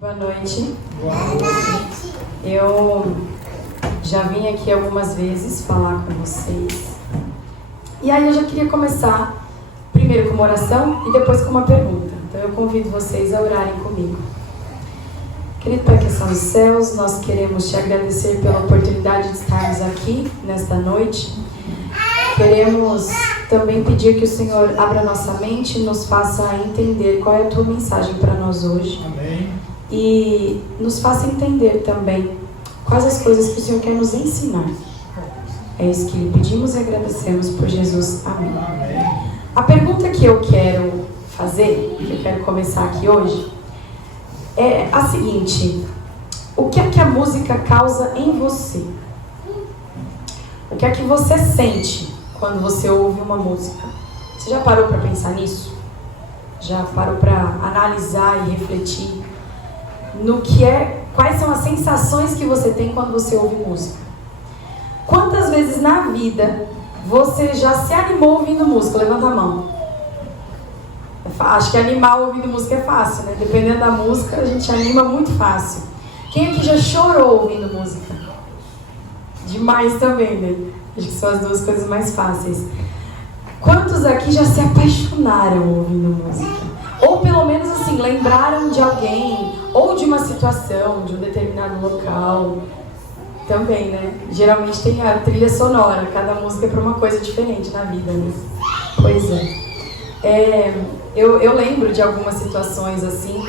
Boa noite. Boa noite. Eu já vim aqui algumas vezes falar com vocês. E aí eu já queria começar primeiro com uma oração e depois com uma pergunta. Então eu convido vocês a orarem comigo. Querido Pai que está nos céus, nós queremos te agradecer pela oportunidade de estarmos aqui nesta noite. Queremos também pedir que o Senhor abra nossa mente e nos faça entender qual é a tua mensagem para nós hoje. Amém. E nos faça entender também quais as coisas que o Senhor quer nos ensinar. É isso que lhe pedimos e agradecemos por Jesus. Amém. Amém. A pergunta que eu quero fazer, que eu quero começar aqui hoje, é a seguinte: o que é que a música causa em você? O que é que você sente quando você ouve uma música? Você já parou para pensar nisso? Já parou para analisar e refletir no que é, quais são as sensações que você tem quando você ouve música? Quantas vezes na vida você já se animou ouvindo música? Levanta a mão. Acho que animar ouvindo música é fácil, né? Dependendo da música, a gente anima muito fácil. Quem aqui já chorou ouvindo música? Demais também, né? Acho que são as duas coisas mais fáceis. Quantos aqui já se apaixonaram ouvindo música? Ou pelo menos assim, lembraram de alguém, ou de uma situação, de um determinado local. Também, né? Geralmente tem a trilha sonora, cada música é para uma coisa diferente na vida, né? Pois é. Eu lembro de algumas situações assim,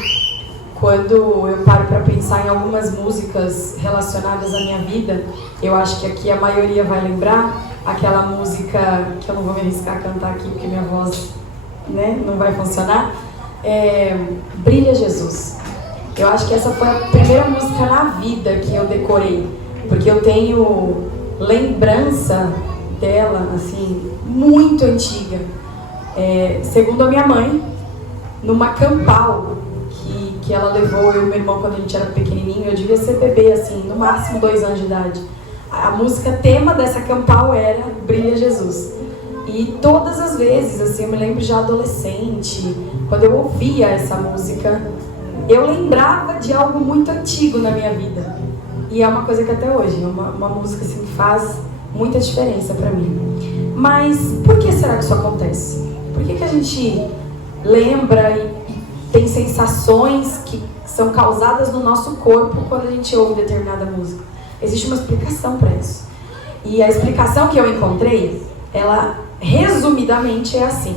quando eu paro para pensar em algumas músicas relacionadas à minha vida. Eu acho que aqui a maioria vai lembrar aquela música que eu não vou me arriscar a cantar aqui porque minha voz, né, não vai funcionar. Brilha Jesus. Eu acho que essa foi a primeira música na vida que eu decorei, porque eu tenho lembrança dela, assim, muito antiga. Segundo a minha mãe, numa campal que ela levou eu e meu irmão quando a gente era pequenininho, eu devia ser bebê, assim, no máximo 2 anos de idade. A música tema dessa campal era Brilha Jesus. E todas as vezes, assim, eu me lembro já adolescente, quando eu ouvia essa música, eu lembrava de algo muito antigo na minha vida. E é uma coisa que até hoje, uma música assim, que faz muita diferença pra mim. Mas por que será que isso acontece? Por que a gente lembra e tem sensações que são causadas no nosso corpo quando a gente ouve determinada música? Existe uma explicação para isso. E a explicação que eu encontrei, ela resumidamente é assim: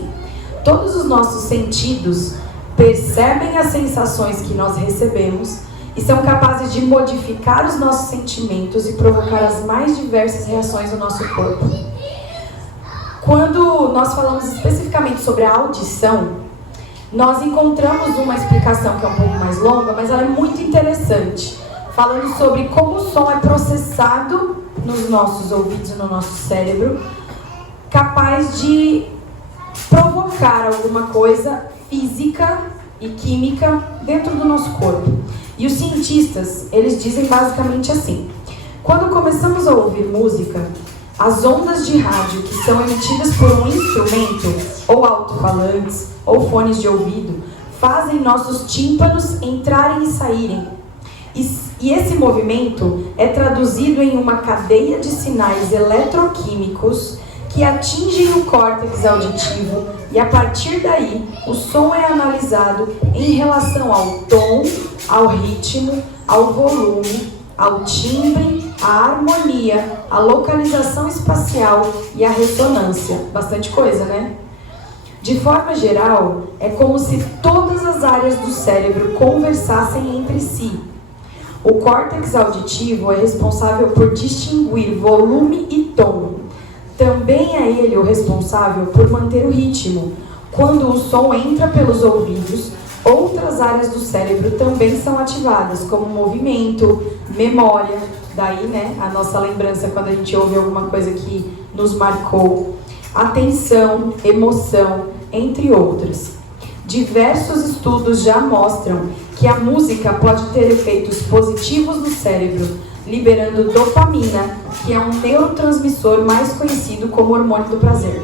todos os nossos sentidos percebem as sensações que nós recebemos e são capazes de modificar os nossos sentimentos e provocar as mais diversas reações no nosso corpo. Quando nós falamos especificamente sobre a audição, nós encontramos uma explicação que é um pouco mais longa, mas ela é muito interessante, falando sobre como o som é processado nos nossos ouvidos e no nosso cérebro, capaz de provocar alguma coisa física e química dentro do nosso corpo. E os cientistas, eles dizem basicamente assim: quando começamos a ouvir música, as ondas de rádio que são emitidas por um instrumento, ou alto-falantes, ou fones de ouvido, fazem nossos tímpanos entrarem e saírem. E esse movimento é traduzido em uma cadeia de sinais eletroquímicos que atingem o córtex auditivo, e a partir daí o som é analisado em relação ao tom, ao ritmo, ao volume, ao timbre, à harmonia, à localização espacial e à ressonância. Bastante coisa, né? De forma geral, é como se todas as áreas do cérebro conversassem entre si. O córtex auditivo é responsável por distinguir volume e tom. Também é ele o responsável por manter o ritmo. Quando o som entra pelos ouvidos, outras áreas do cérebro também são ativadas, como movimento, memória, daí, né, a nossa lembrança quando a gente ouve alguma coisa que nos marcou, atenção, emoção, entre outras. Diversos estudos já mostram que a música pode ter efeitos positivos no cérebro, liberando dopamina, que é um neurotransmissor mais conhecido como hormônio do prazer.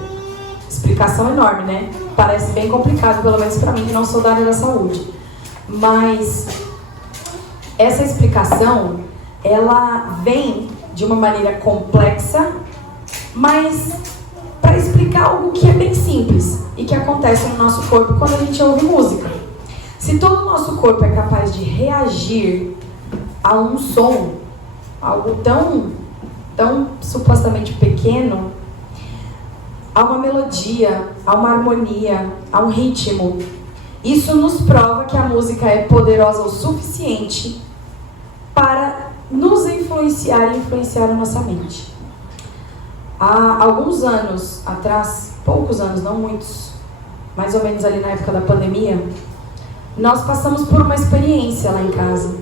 Explicação enorme, né? Parece bem complicado, pelo menos para mim, que não sou da área da saúde. Mas essa explicação, ela vem de uma maneira complexa, mas para explicar algo que é bem simples e que acontece no nosso corpo quando a gente ouve música. Se todo o nosso corpo é capaz de reagir a um som, algo tão supostamente pequeno, a uma melodia, a uma harmonia, a um ritmo, isso nos prova que a música é poderosa o suficiente para nos influenciar e influenciar a nossa mente. Há alguns anos atrás, poucos anos, não muitos, mais ou menos ali na época da pandemia, nós passamos por uma experiência lá em casa,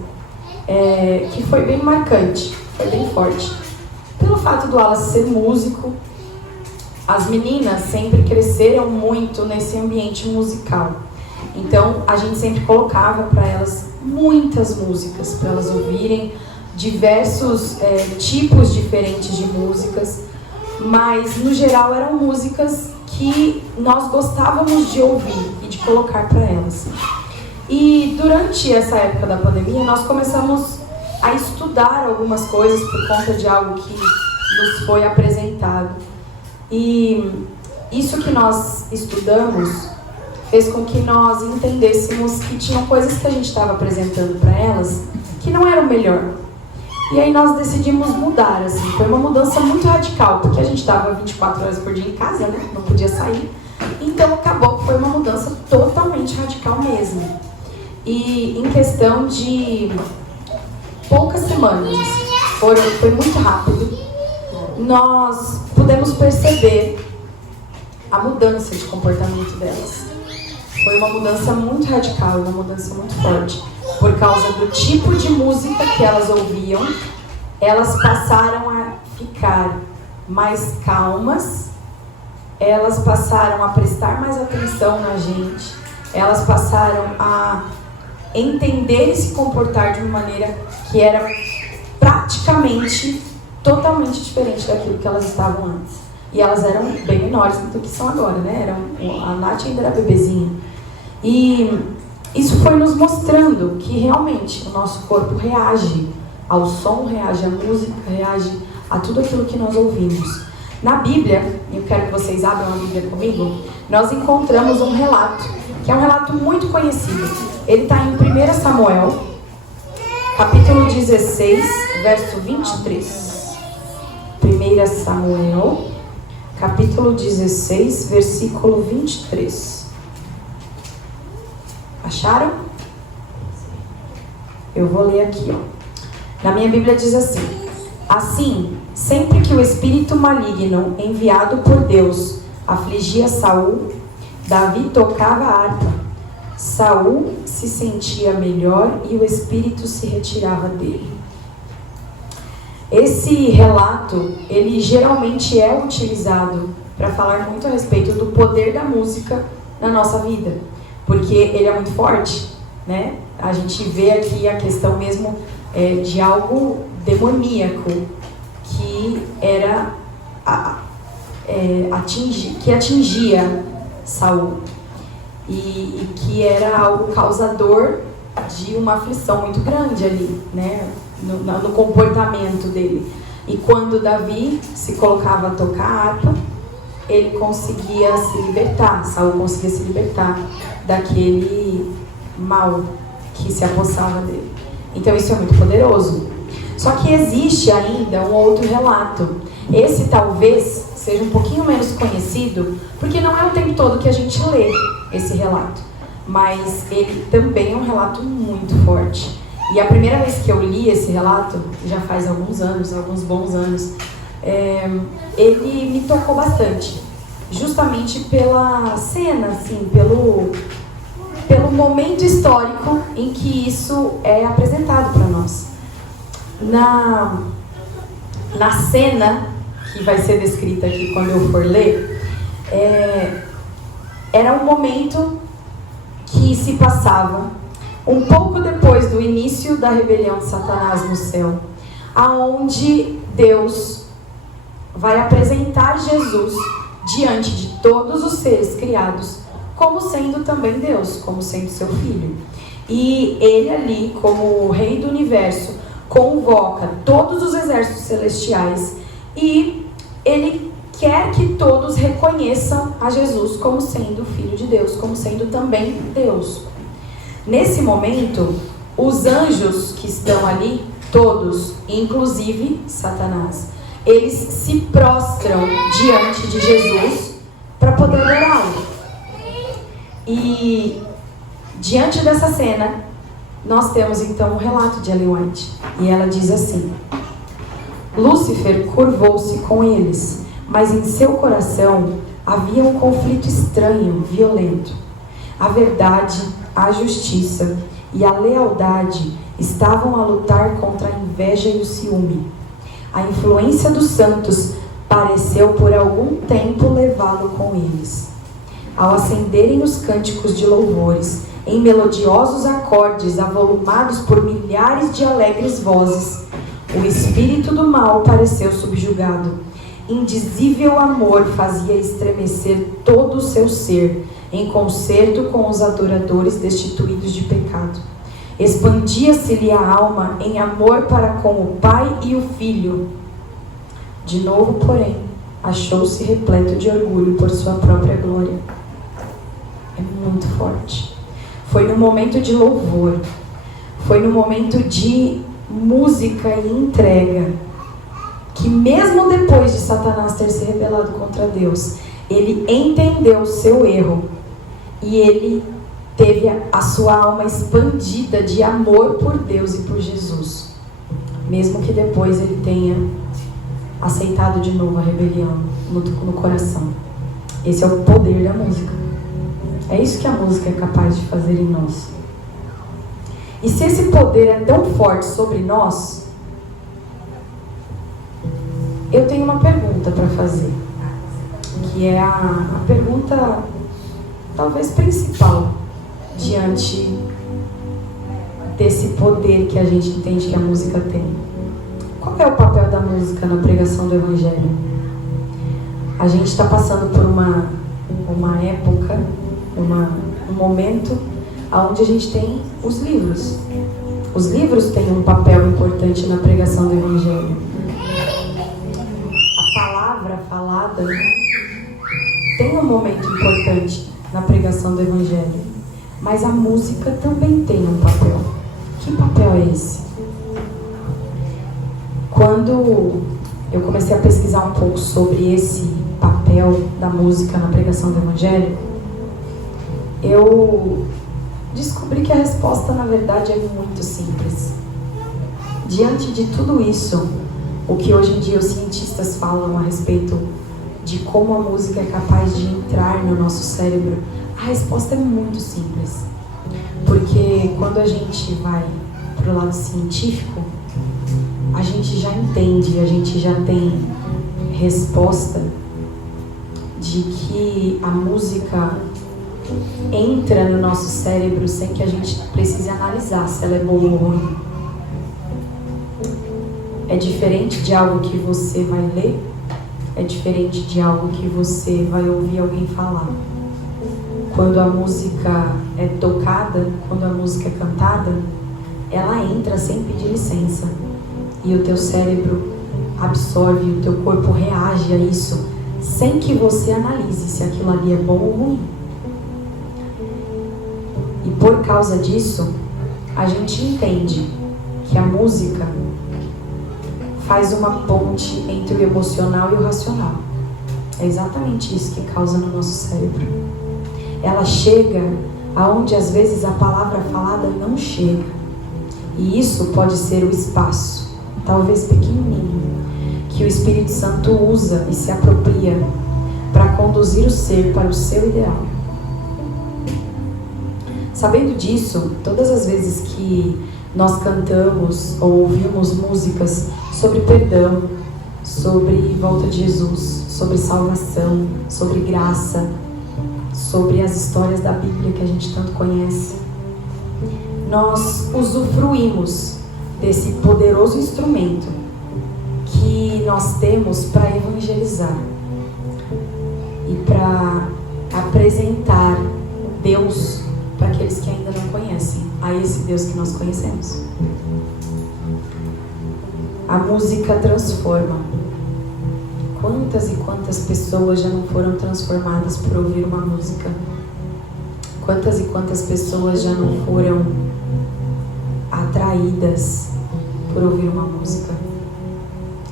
que foi bem marcante, foi bem forte. Pelo fato do Wallace ser músico, as meninas sempre cresceram muito nesse ambiente musical. Então, a gente sempre colocava para elas muitas músicas, para elas ouvirem diversos tipos diferentes de músicas, mas, no geral, eram músicas que nós gostávamos de ouvir e de colocar para elas. E, durante essa época da pandemia, nós começamos a estudar algumas coisas por conta de algo que nos foi apresentado. E isso que nós estudamos fez com que nós entendêssemos que tinham coisas que a gente estava apresentando para elas que não eram melhor. E aí nós decidimos mudar, assim, foi uma mudança muito radical, porque a gente estava 24 horas por dia em casa, né? Não podia sair. Então acabou que foi uma mudança totalmente radical mesmo. E em questão de poucas semanas, foi muito rápido, nós pudemos perceber a mudança de comportamento delas. Foi uma mudança muito radical, uma mudança muito forte. Por causa do tipo de música que elas ouviam, elas passaram a ficar mais calmas, elas passaram a prestar mais atenção na gente, elas passaram a entender e se comportar de uma maneira que era praticamente totalmente diferente daquilo que elas estavam antes. E elas eram bem menores do que são agora, né? A Nath ainda era bebezinha. E isso foi nos mostrando que realmente o nosso corpo reage ao som, reage à música, reage a tudo aquilo que nós ouvimos. Na Bíblia, eu quero que vocês abram a Bíblia comigo, nós encontramos um relato, que é um relato muito conhecido. Ele está em 1 Samuel, capítulo 16, verso 23. 1 Samuel, capítulo 16, versículo 23. Acharam? Eu vou ler aqui, ó. Na minha Bíblia diz assim: assim, sempre que o espírito maligno enviado por Deus afligia Saul, Davi tocava a harpa. Saul se sentia melhor e o espírito se retirava dele. Esse relato, ele geralmente é utilizado para falar muito a respeito do poder da música na nossa vida, porque ele é muito forte, né? A gente vê aqui a questão mesmo de algo demoníaco que era que atingia Saul e que era algo causador de uma aflição muito grande ali, né? No comportamento dele. E quando Davi se colocava a tocar a harpa, ele conseguia se libertar, Saul conseguia se libertar daquele mal que se apossava dele. Então isso é muito poderoso. Só que existe ainda um outro relato. Esse talvez seja um pouquinho menos conhecido, porque não é o tempo todo que a gente lê esse relato. Mas ele também é um relato muito forte. E a primeira vez que eu li esse relato, já faz alguns anos, alguns bons anos, ele me tocou bastante. Justamente pela cena, assim, pelo momento histórico em que isso é apresentado para nós. Na cena que vai ser descrita aqui quando eu for ler, era um momento que se passava um pouco depois do início da rebelião de Satanás no céu, aonde Deus vai apresentar Jesus diante de todos os seres criados, como sendo também Deus, como sendo seu filho. E ele ali, como o rei do universo, convoca todos os exércitos celestiais e ele quer que todos reconheçam a Jesus como sendo o Filho de Deus, como sendo também Deus. Nesse momento, os anjos que estão ali, todos, inclusive Satanás, eles se prostram diante de Jesus para poder adorá-lo. E diante dessa cena, nós temos então um relato de Ellen White. E ela diz assim: Lúcifer curvou-se com eles, mas em seu coração havia um conflito estranho, violento. A verdade, a justiça e a lealdade estavam a lutar contra a inveja e o ciúme. A influência dos santos pareceu por algum tempo levá-lo com eles. Ao acenderem os cânticos de louvores, em melodiosos acordes avolumados por milhares de alegres vozes, o espírito do mal pareceu subjugado. Indizível amor fazia estremecer todo o seu ser, em concerto com os adoradores destituídos de pecado. Expandia-se-lhe a alma em amor para com o Pai e o Filho. De novo, porém, achou-se repleto de orgulho por sua própria glória. É muito forte. Foi no momento de louvor, foi no momento de música e entrega, que mesmo depois de Satanás ter se rebelado contra Deus, ele entendeu o seu erro e ele teve a sua alma expandida de amor por Deus e por Jesus, mesmo que depois ele tenha aceitado de novo a rebelião no coração. Esse é o poder da música. É isso que a música é capaz de fazer em nós. E se esse poder é tão forte sobre nós, eu tenho uma pergunta para fazer, que é a pergunta talvez principal diante desse poder que a gente entende que a música tem. Qual é o papel da música na pregação do Evangelho? A gente está passando por uma época, um momento onde a gente tem os livros. Os livros têm um papel importante na pregação do Evangelho. A palavra falada tem um momento importante na pregação do Evangelho. Mas a música também tem um papel. Que papel é esse? Quando eu comecei a pesquisar um pouco sobre esse papel da música na pregação do Evangelho, eu descobri que a resposta, na verdade, é muito simples. Diante de tudo isso, o que hoje em dia os cientistas falam a respeito de como a música é capaz de entrar no nosso cérebro, a resposta é muito simples. Porque quando a gente vai para o lado científico, a gente já entende, a gente já tem resposta de que a música entra no nosso cérebro sem que a gente precise analisar se ela é boa ou ruim. É diferente de algo que você vai ler, é diferente de algo que você vai ouvir alguém falar. Quando a música é tocada, quando a música é cantada, ela entra sem pedir licença. E o teu cérebro absorve, o teu corpo reage a isso, sem que você analise se aquilo ali é bom ou ruim. E por causa disso, a gente entende que a música faz uma ponte entre o emocional e o racional. É exatamente isso que causa no nosso cérebro. Ela chega aonde às vezes a palavra falada não chega. E isso pode ser o espaço, talvez pequenininho, que o Espírito Santo usa e se apropria para conduzir o ser para o seu ideal. Sabendo disso, todas as vezes que nós cantamos ou ouvimos músicas sobre perdão, sobre volta de Jesus, sobre salvação, sobre graça, sobre as histórias da Bíblia que a gente tanto conhece, nós usufruímos desse poderoso instrumento que nós temos para evangelizar e para apresentar Deus para aqueles que ainda não conhecem. a esse Deus que nós conhecemos. A música transforma. Quantas e quantas pessoas já não foram transformadas por ouvir uma música? Quantas e quantas pessoas já não foram atraídas por ouvir uma música?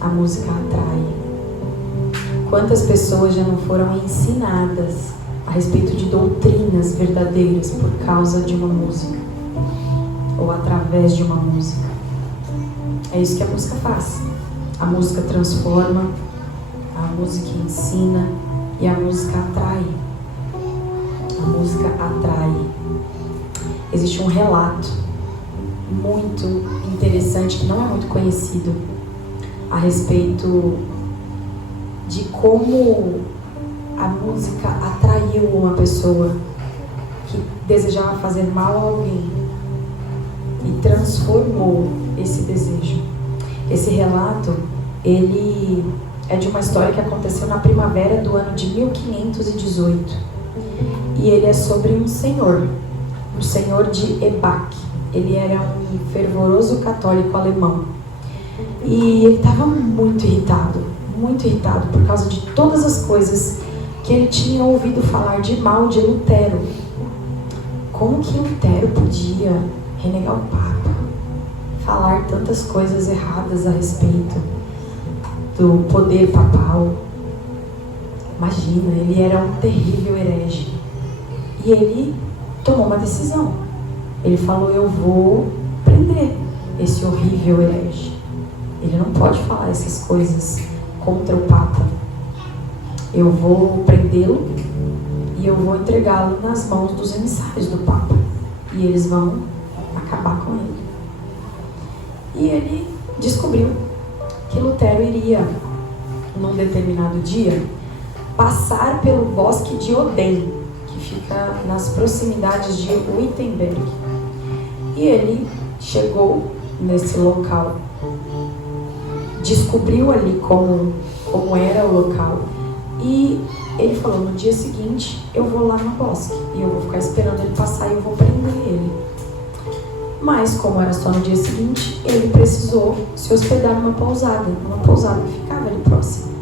A música atrai. Quantas pessoas já não foram ensinadas a respeito de doutrinas verdadeiras por causa de uma música? Ou através de uma música? É isso que a música faz. A música transforma, a música ensina e a música atrai. A música atrai. Existe um relato muito interessante, que não é muito conhecido, a respeito de como a música atraiu uma pessoa que desejava fazer mal a alguém e transformou esse desejo. Esse relato, ele é de uma história que aconteceu na primavera do ano de 1518. E ele é sobre um senhor de Ebach. Ele era um fervoroso católico alemão. E ele estava muito irritado por causa de todas as coisas que ele tinha ouvido falar de mal de Lutero. Como que Lutero podia renegar o Papa, falar tantas coisas erradas a respeito do poder papal? Imagina, ele era um terrível herege. E ele tomou uma decisão. Ele falou: eu vou prender esse horrível herege. Ele não pode falar essas coisas contra o Papa. Eu vou prendê-lo e eu vou entregá-lo nas mãos dos emissários do Papa. E eles vão acabar com ele. E ele descobriu que Lutero iria, num determinado dia, passar pelo bosque de Oden, que fica nas proximidades de Wittenberg. E ele chegou nesse local, descobriu ali como era o local, e ele falou: no dia seguinte eu vou lá no bosque e eu vou ficar esperando ele passar e eu vou prender ele. Mas como era só no dia seguinte, ele precisou se hospedar numa pousada que ficava ali próximo.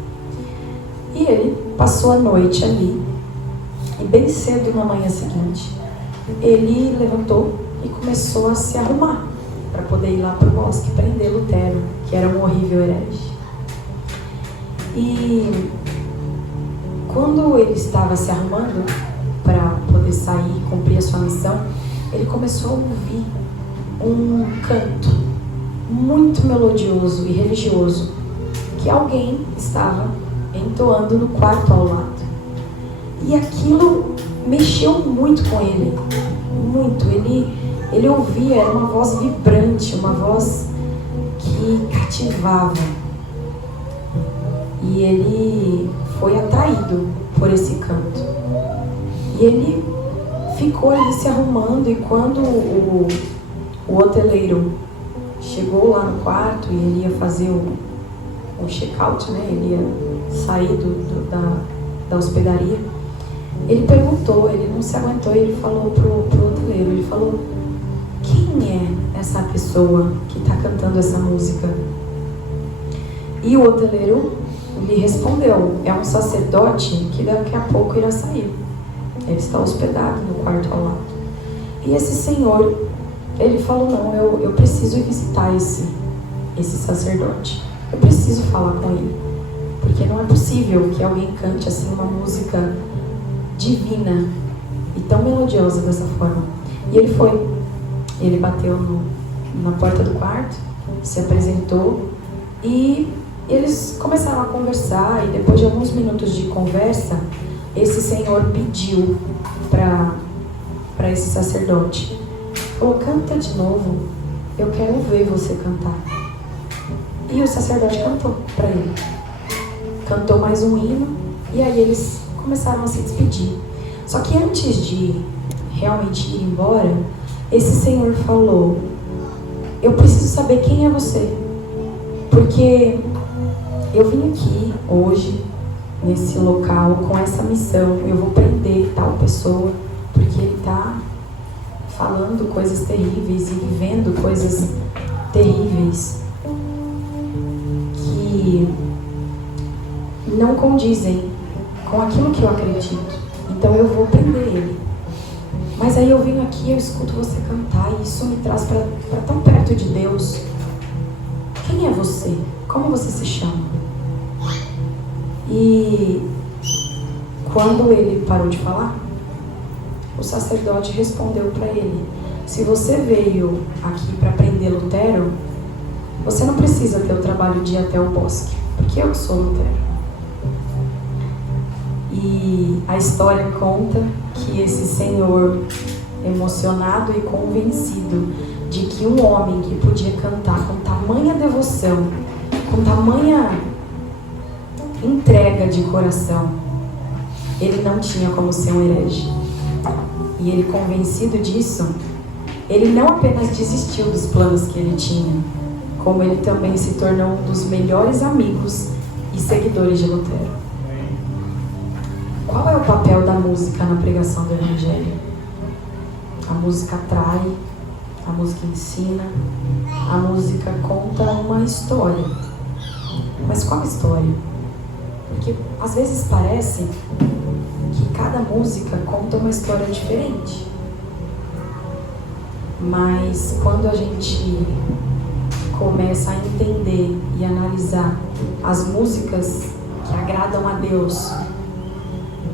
E ele passou a noite ali, e bem cedo na manhã seguinte, ele levantou e começou a se arrumar para poder ir lá para o bosque prender Lutero, que era um horrível herege. E quando ele estava se arrumando para poder sair e cumprir a sua missão, ele começou a ouvir um canto muito melodioso e religioso que alguém estava entoando no quarto ao lado. E aquilo mexeu muito com ele, muito. Ele ouvia, era uma voz vibrante, uma voz que cativava. E ele foi atraído por esse canto. E ele ficou ali se arrumando, e quando o hoteleiro chegou lá no quarto e ele ia fazer o check-out, né? Ele ia sair da hospedaria, ele perguntou, ele não se aguentou, ele falou pro hoteleiro, ele falou: quem é essa pessoa que está cantando essa música? E o hoteleiro lhe respondeu: é um sacerdote que daqui a pouco irá sair. Ele está hospedado no quarto ao lado. E esse senhor, ele falou: não, eu preciso ir visitar esse sacerdote. Eu preciso falar com ele. Porque não é possível que alguém cante assim uma música divina e tão melodiosa dessa forma. E ele foi. Ele bateu na porta do quarto, se apresentou e eles começaram a conversar. E depois de alguns minutos de conversa, esse senhor pediu para esse sacerdote: falou: canta de novo, eu quero ver você cantar. E o sacerdote cantou para ele. Cantou mais um hino, e aí eles começaram a se despedir. Só que antes de realmente ir embora, esse senhor falou: eu preciso saber quem é você, porque eu vim aqui hoje, nesse local, com essa missão. Eu vou prender tal pessoa, porque ele está falando coisas terríveis e vivendo coisas terríveis que não condizem com aquilo que eu acredito. Então eu vou prender ele. Mas aí eu venho aqui, eu escuto você cantar e isso me traz para tão perto de Deus. Quem é você? Como você se chama? E quando ele parou de falar, o sacerdote respondeu para ele: se você veio aqui para prender Lutero, você não precisa ter o trabalho de ir até o bosque, porque eu sou Lutero. E a história conta que esse senhor, emocionado e convencido de que um homem que podia cantar com tamanha devoção, com tamanha entrega de coração, ele não tinha como ser um herege. E ele, convencido disso, ele não apenas desistiu dos planos que ele tinha, como ele também se tornou um dos melhores amigos e seguidores de Lutero. Qual é o papel da música na pregação do Evangelho? A música atrai, a música ensina, a música conta uma história. Mas qual história? Porque às vezes parece que cada música conta uma história diferente. Mas quando a gente começa a entender e analisar as músicas que agradam a Deus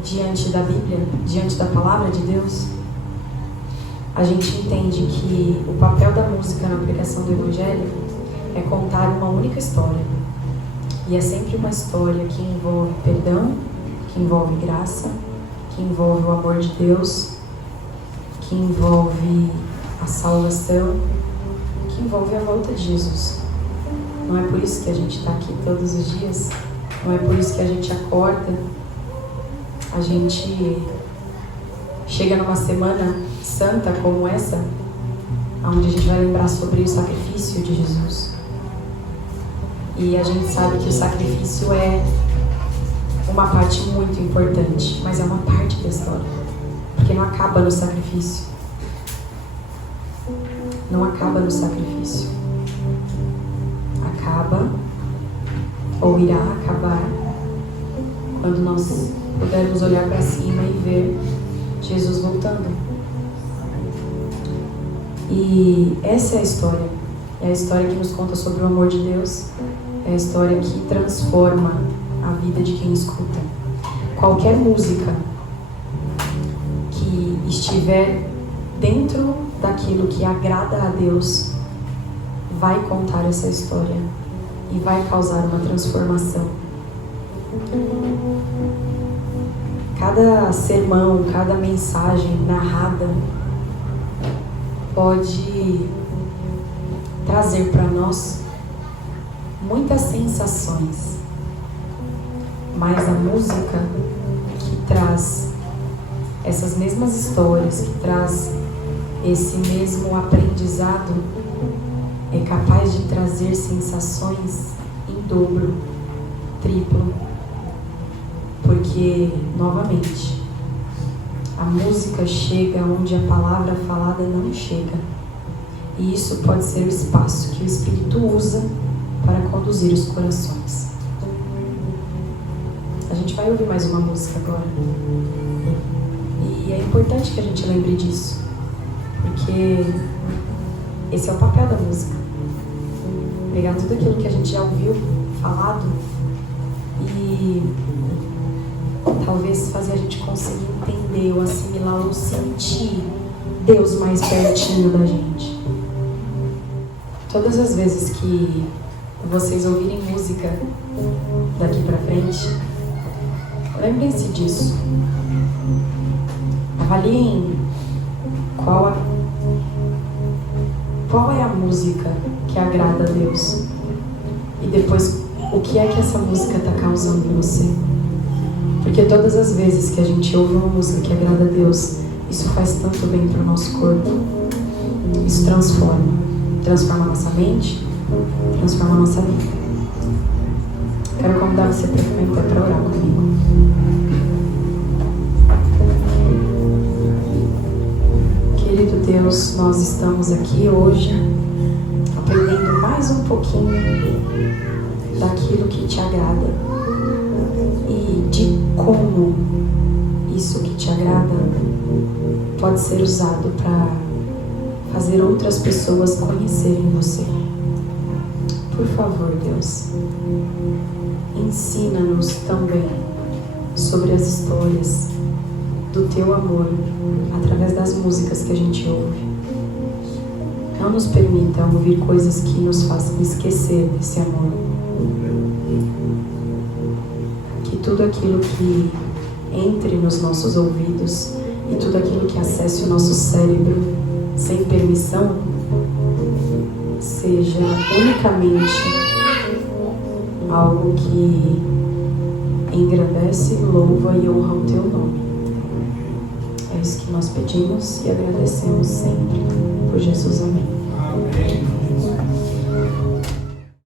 diante da Bíblia, diante da palavra de Deus, a gente entende que o papel da música na pregação do Evangelho é contar uma única história. E é sempre uma história que envolve perdão, que envolve graça, que envolve o amor de Deus, que envolve a salvação, que envolve a volta de Jesus. Não é por isso que a gente está aqui todos os dias, não é por isso que a gente acorda, a gente chega numa semana santa como essa, onde a gente vai lembrar sobre o sacrifício de Jesus. E a gente sabe que o sacrifício é uma parte muito importante, mas é uma parte da história, porque não acaba no sacrifício. Não acaba no sacrifício. Acaba, ou irá acabar, quando nós pudermos olhar para cima e ver Jesus voltando. E essa é a história. É a história que nos conta sobre o amor de Deus. É a história que transforma a vida de quem escuta. Qualquer música que estiver dentro daquilo que agrada a Deus vai contar essa história e vai causar uma transformação. Cada sermão, cada mensagem narrada pode trazer para nós muitas sensações, mas a música que traz essas mesmas histórias, que traz esse mesmo aprendizado, é capaz de trazer sensações em dobro, triplo, porque, novamente, a música chega onde a palavra falada não chega. E isso pode ser o espaço que o Espírito usa para conduzir os corações. A gente vai ouvir mais uma música agora. E é importante que a gente lembre disso, porque esse é o papel da música. Pegar tudo aquilo que a gente já ouviu falado e talvez fazer a gente conseguir entender ou assimilar ou sentir Deus mais pertinho da gente. Todas as vezes que vocês ouvirem música daqui pra frente, lembrem-se disso. Avaliem qual é a música que agrada a Deus. E depois, o que é que essa música está causando em você? Porque todas as vezes que a gente ouve uma música que agrada a Deus, isso faz tanto bem para o nosso corpo. Isso transforma. Transforma a nossa mente, transforma a nossa vida. Quero convidar você para ficar em pé para orar comigo. Querido Deus, nós estamos aqui hoje aprendendo mais um pouquinho daquilo que te agrada e de como isso que te agrada pode ser usado para fazer outras pessoas conhecerem você. Por favor, Deus, ensina-nos também sobre as histórias do teu amor através das músicas que a gente ouve. Não nos permita ouvir coisas que nos façam esquecer desse amor. Que tudo aquilo que entre nos nossos ouvidos e tudo aquilo que acesse o nosso cérebro sem permissão seja unicamente algo que engrandece, louva e honra o teu nome. É isso que nós pedimos e agradecemos sempre. Por Jesus, amém. Amém.